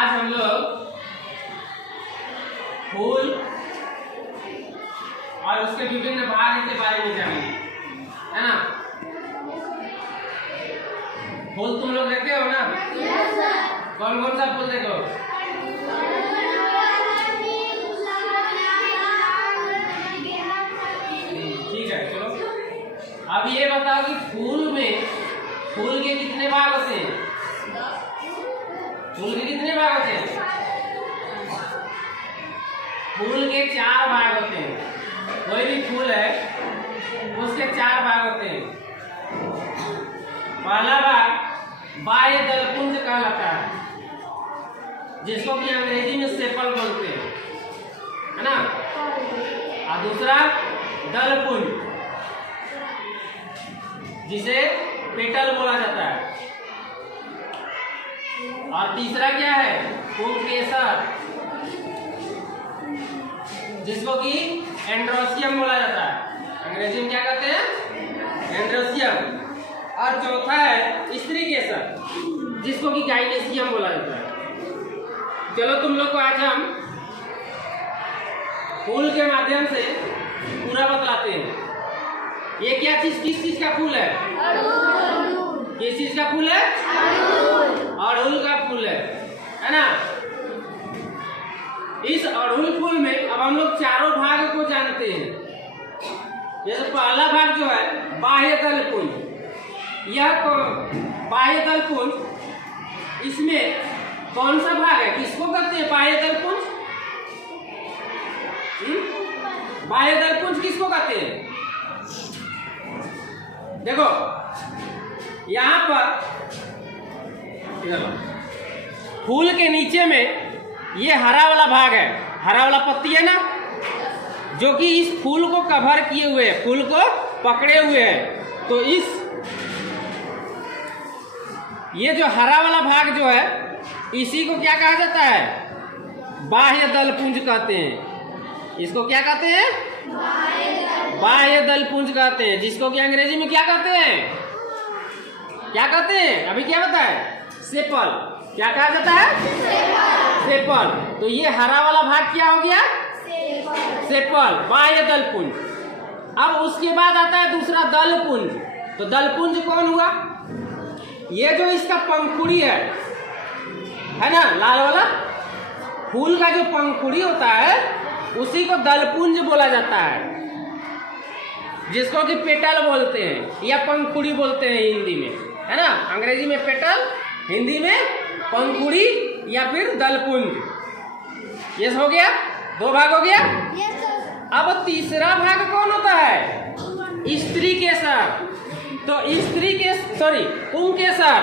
आज हम लोग फूल और उसके विभिन्न भाग के बारे में जानेंगे, है ना। फूल तुम लोग देखते हो ना? Yes sir. कौन कौन सा फूल देखो? ठीक है, चलो अब ये बताओ कि फूल के कितने भाग होते हैं? फूल के कितने भाग होते हैं? फूल के 4 भाग होते हैं। कोई भी फूल है उसके 4 भाग होते हैं। पहला भाग बाह्य दलपुंज कहलाता है, जिसको कि अंग्रेजी में सेपल बोलते हैं, है ना। और दूसरा दलपुंज, जिसे पेटल बोला जाता है। और तीसरा क्या है? पुंकेसर, जिसको कि एंड्रोसियम बोला जाता है। अंग्रेजी में क्या कहते हैं? एंड्रोसियम। और चौथा है स्त्री केसर, जिसको कि गाइनेसियम बोला जाता है। चलो तुम लोग को आज हम फूल के माध्यम से पूरा बतलाते हैं। ये क्या चीज, किस चीज का फूल है? अड़हुल। किस चीज का फूल है? अड़हुल का फूल है ना। इस अड़हुल फूल में अब हम लोग चारों भाग को जानते हैं। जैसे पहला भाग जो है बाह्य दलपुंज, यह बाह्य दलपुंज, इसमें कौन सा भाग है, किसको कहते हैं बाह्य दलपुंज? बाह्य दलपुंज किसको कहते हैं? देखो यहां पर फूल के नीचे में ये हरा वाला भाग है, हरा वाला पत्ती है ना, जो कि इस फूल को कवर किए हुए है, फूल को पकड़े हुए है। तो ये जो हरा वाला भाग जो है, इसी को क्या कहा जाता है? बाह्य दलपुंज कहते हैं। इसको क्या कहते हैं? बाह्य दलपुंज कहते हैं, जिसको कि अंग्रेजी में क्या कहते हैं? क्या कहते हैं? अभी क्या बताए? सेपल। क्या कहा जाता है? सेपल। तो ये हरा वाला भाग क्या हो गया? सेपल, बाह्य दलपुंज। अब उसके बाद आता है दूसरा दलपुंज। तो दलपुंज कौन हुआ? ये जो इसका पंखुड़ी है ना, लाल वाला फूल का जो पंखुड़ी होता है, उसी को दलपुंज बोला जाता है, जिसको कि पेटल बोलते हैं या पंखुड़ी बोलते हैं हिंदी में, है ना। अंग्रेजी में पेटल, हिंदी में पंखुड़ी या फिर दलपुंज। ये हो गया, 2 भाग हो गया। अब तीसरा भाग कौन होता है? स्त्री केसर। तो पुंकेसर।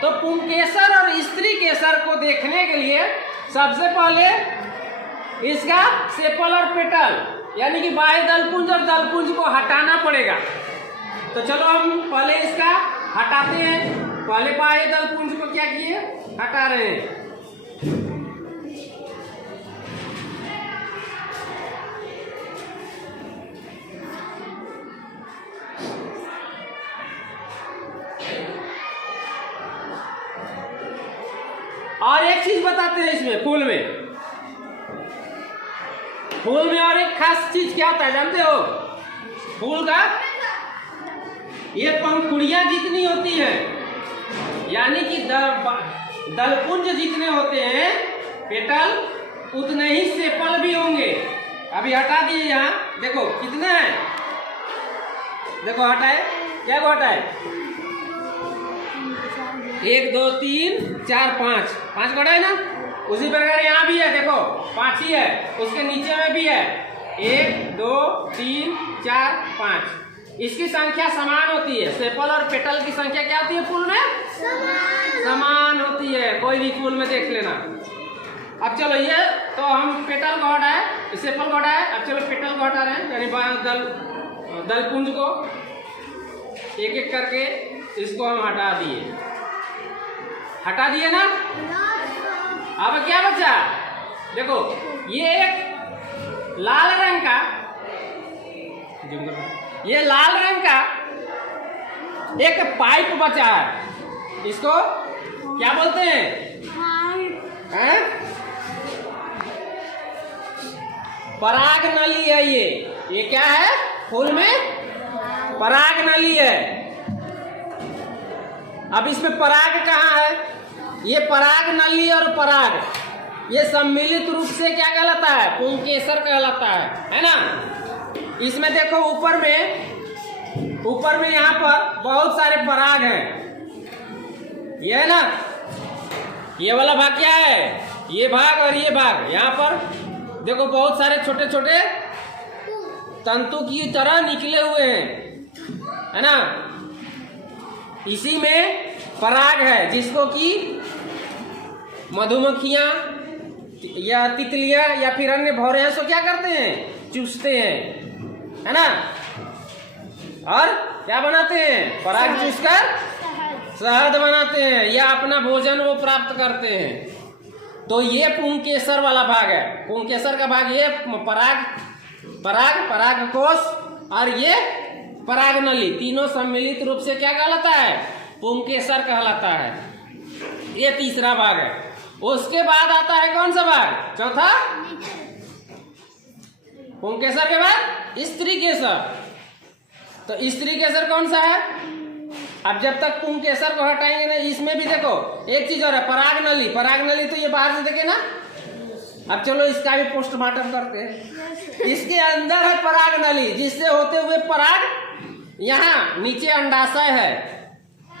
तो पुंकेसर और स्त्री केसर को देखने के लिए सबसे पहले इसका सेपल और पेटल, यानी कि बाह्य दलपुंज और दलपुंज को हटाना पड़ेगा। तो चलो हम पहले इसका हटाते हैं। पहले बाह्य दलपुंज को क्या किए? हटा रहे हैं। और एक चीज बताते हैं इसमें, फूल में और एक खास चीज क्या होता है जानते हो? फूल का ये पंखुड़ियां जितनी होती हैं, यानी कि दलपुंज जितने होते हैं पेटल, उतने ही सेपल भी होंगे। अभी हटा दिए यहाँ, देखो कितने हैं, देखो हटाए, क्या को हटाए? 1 2 3 4 5 घड़ा है ना। उसी प्रकार यहाँ भी है, देखो 5 ही है, उसके नीचे में भी है 1 2 3 4 5। इसकी संख्या समान होती है। सेपल और पेटल की संख्या क्या होती है फूल में? समान होती है। कोई भी फूल में देख लेना। अब चलो ये तो हम पेटल को हटाए, सेपल को हटाए, अब चलो पेटल को हटा रहे हैं, यानी दलपुंज को एक एक करके इसको हम हटा दिए ना। अब क्या बचा? देखो ये एक लाल रंग का, एक पाइप बचा है। इसको क्या बोलते हैं? हैं? पराग नली है ये क्या है? फूल में पराग नली है। अब इसमें पराग कहाँ है? ये पराग नली और पराग ये सम्मिलित रूप से क्या कहलाता है? पुंकेसर कहलाता है ना। इसमें देखो ऊपर में यहाँ पर बहुत सारे पराग हैं। ये है ना, ये वाला भाग क्या है? ये भाग और ये भाग। यहाँ पर देखो बहुत सारे छोटे छोटे तंतु की तरह निकले हुए हैं, है ना। इसी में पराग है जिसको कि मधुमक्खियां या तितलियां या फिर अन्य भौरे सो क्या करते हैं? चूसते हैं, है ना। और क्या बनाते हैं? पराग चूसकर शहद बनाते हैं या अपना भोजन वो प्राप्त करते हैं। तो ये पुंकेसर वाला भाग है। पुंकेसर का भाग ये पराग कोश और ये पराग नली, तीनों सम्मिलित रूप से क्या कहलाता है? पुंकेसर कहलाता है। ये तीसरा भाग है। उसके बाद आता है कौन सा भाग? चौथा। पुंकेसर के बाद स्त्री केसर। तो स्त्री केसर कौन सा है? अब जब तक पुंकेसर को हटाएंगे ना, इसमें भी देखो एक चीज और है, पराग नली तो ये बाहर से देखे ना। अब चलो इसका भी पोस्टमार्टम करते हैं। इसके अंदर है पराग नली, जिससे होते हुए पराग यहाँ नीचे अंडाशय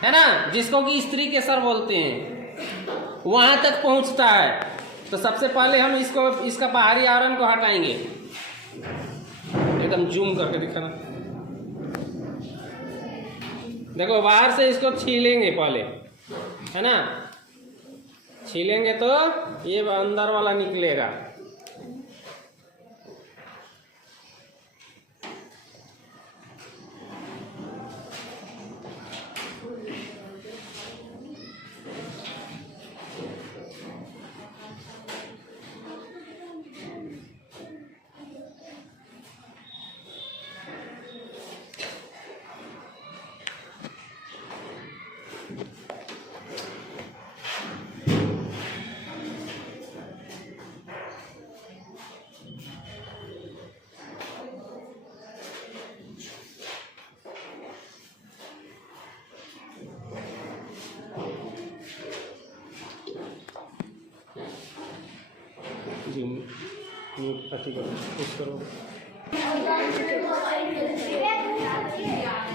है ना, जिसको कि स्त्री केसर बोलते हैं, वहां तक पहुंचता है। तो सबसे पहले हम इसका बाहरी आवरण को हटाएंगे। एकदम जूम करके दिखाना। देखो बाहर से इसको छीलेंगे पहले, है ना। छीलेंगे तो ये अंदर वाला निकलेगा।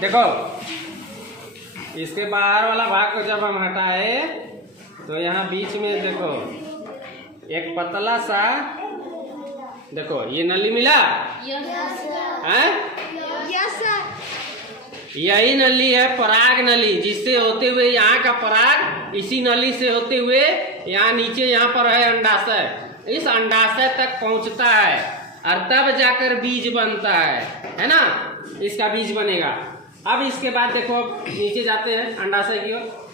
देखो इसके बाहर वाला भाग को जब हम हटाए तो यहाँ बीच में देखो एक पतला सा, देखो ये नली मिला है। यही नली है पराग नली, जिससे होते हुए यहाँ का पराग इसी नली से होते हुए यहाँ नीचे यहाँ पर है अंडाशय, इस अंडाशय तक पहुंचता है और तब जाकर बीज बनता है ना। इसका बीज बनेगा। अब इसके बाद देखो नीचे जाते हैं अंडाशय की ओर,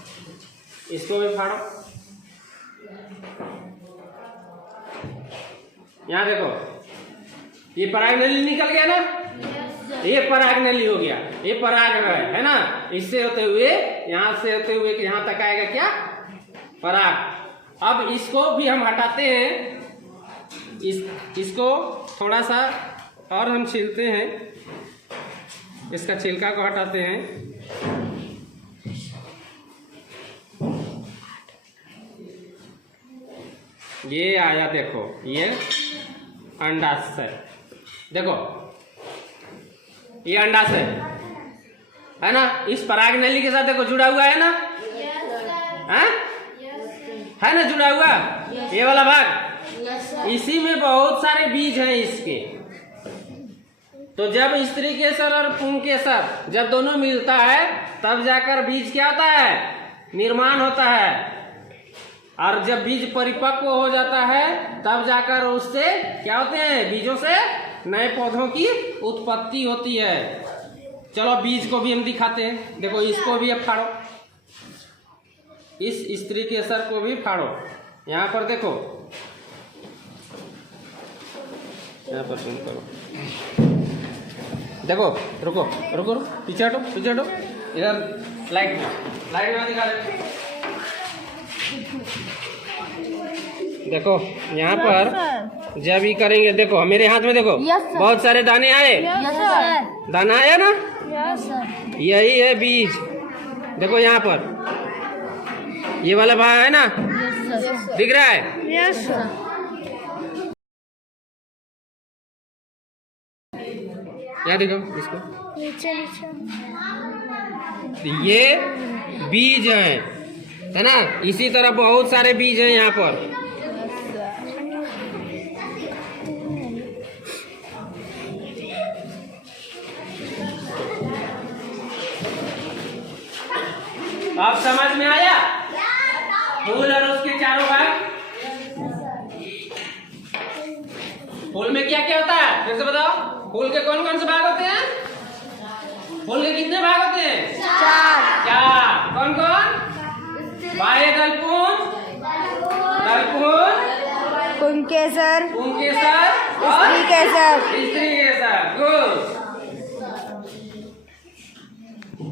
इसको भी फाड़ो। यहाँ देखो ये पराग नली निकल गया ना, ये पराग नली हो गया, ये पराग है ना। इससे होते हुए यहाँ से होते हुए यहाँ तक आएगा क्या? पराग। अब इसको भी हम हटाते हैं, इसको थोड़ा सा और हम छीलते हैं, इसका छिलका को हटाते हैं। ये आया देखो, ये अंडाशय, देखो ये अंडाशय है ना। इस पराग नली के साथ देखो जुड़ा हुआ है ना, है ना जुड़ा हुआ ये वाला भाग। इसी में बहुत सारे बीज हैं इसके। तो जब स्त्री केसर और पुंकेसर जब दोनों मिलता है तब जाकर बीज क्या होता है? निर्माण होता है। और जब बीज परिपक्व हो जाता है तब जाकर उससे क्या होते हैं? बीजों से नए पौधों की उत्पत्ति होती है। चलो बीज को भी हम दिखाते हैं। देखो इसको भी अब फाड़ो, इस स्त्री केसर को भी फाड़ो। यहाँ पर देखो, यहाँ पर सुन करो, देखो रुको रुको रुको, पीछे हटो पीछे हटो, इधर लाइट में दिखा दे। देखो यहाँ पर जब ये करेंगे, देखो मेरे हाथ में देखो बहुत सारे दाने आए। दाना आया ना, यही है बीज। देखो यहाँ पर ये वाला भाग है ना, दिख रहा है? यहाँ देखो इसको, ये बीज है ना। इसी तरह बहुत सारे बीज हैं यहाँ पर। आप समझ में आया? फूल और उसके चारों भाग। फूल में क्या क्या होता है फिर से बताओ? फूल के कौन कौन से भाग होते हैं? फूल के कितने भाग होते हैं? 4। कौन कौन? बाह्य दलपुंज, पुंकेसर, और स्त्री केसर। गुड।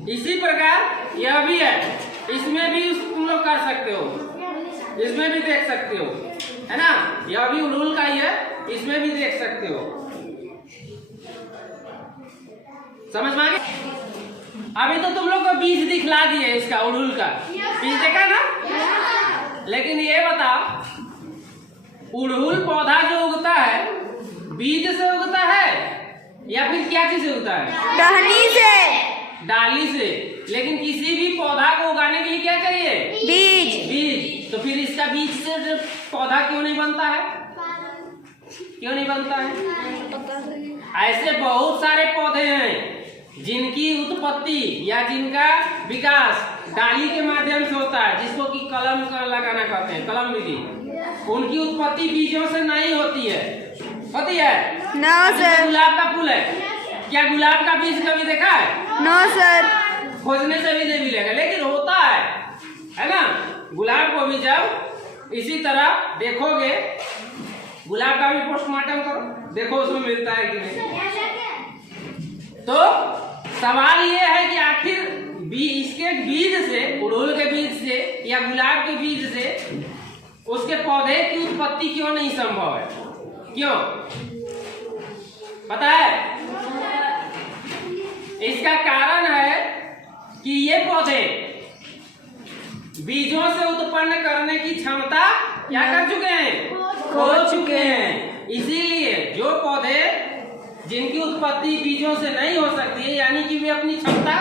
इसी प्रकार यह भी है, इसमें भी तुम लोग कर सकते हो, इसमें भी देख सकते हो, है ना? यह भी उड़हुल का ही है, इसमें भी देख सकते हो। समझ में आ गया? अभी तो तुम लोग को बीज दिखला दिए इसका, उड़हुल का बीज देखा ना। लेकिन ये बताओ, उड़हुल पौधा जो उगता है बीज से उगता है या फिर क्या चीज से उगता है? टहनी से, डाली से। लेकिन किसी भी पौधा को उगाने के लिए क्या चाहिए? बीज। तो फिर इसका बीज से पौधा क्यों नहीं बनता है? क्यों नहीं बनता है? ऐसे बहुत सारे पौधे हैं जिनकी उत्पत्ति या जिनका विकास डाली के माध्यम से होता है, जिसको कि कलम लगाना कहते हैं, कलम विधि। उनकी उत्पत्ति बीजों से नहीं होती है। होती है? No sir. गुलाब का फूल है, क्या गुलाब का बीज कभी देखा है? No sir. खोजने से भी नहीं मिलेगा, लेकिन होता है ना? गुलाब को भी जब इसी तरह देखोगे, गुलाब का भी पोस्टमार्टम करो, देखो उसमें मिलता है कि नहीं। तो सवाल ये है कि आखिर इसके बीज से, उड़हुल के बीज से या गुलाब के बीज से उसके पौधे की उत्पत्ति क्यों नहीं संभव है? क्यों पता है? इसका कारण है कि ये पौधे बीजों से उत्पन्न करने की क्षमता क्या कर चुके हैं? खो चुके हैं। इसीलिए जो पौधे जिनकी उत्पत्ति बीजों से नहीं हो सकती है, यानी कि वे अपनी क्षमता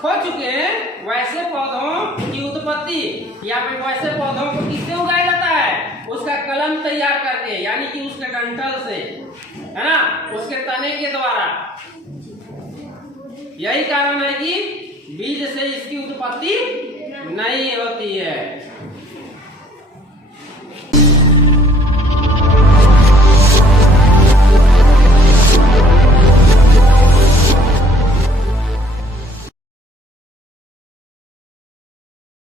खो चुके हैं, वैसे पौधों की उत्पत्ति या फिर वैसे पौधों को किससे उगाया जाता है? उसका कलम तैयार करके, यानी कि उसके डंठल से, है ना, उसके तने के द्वारा। यही कारण है कि बीज से इसकी उत्पत्ति नहीं होती है।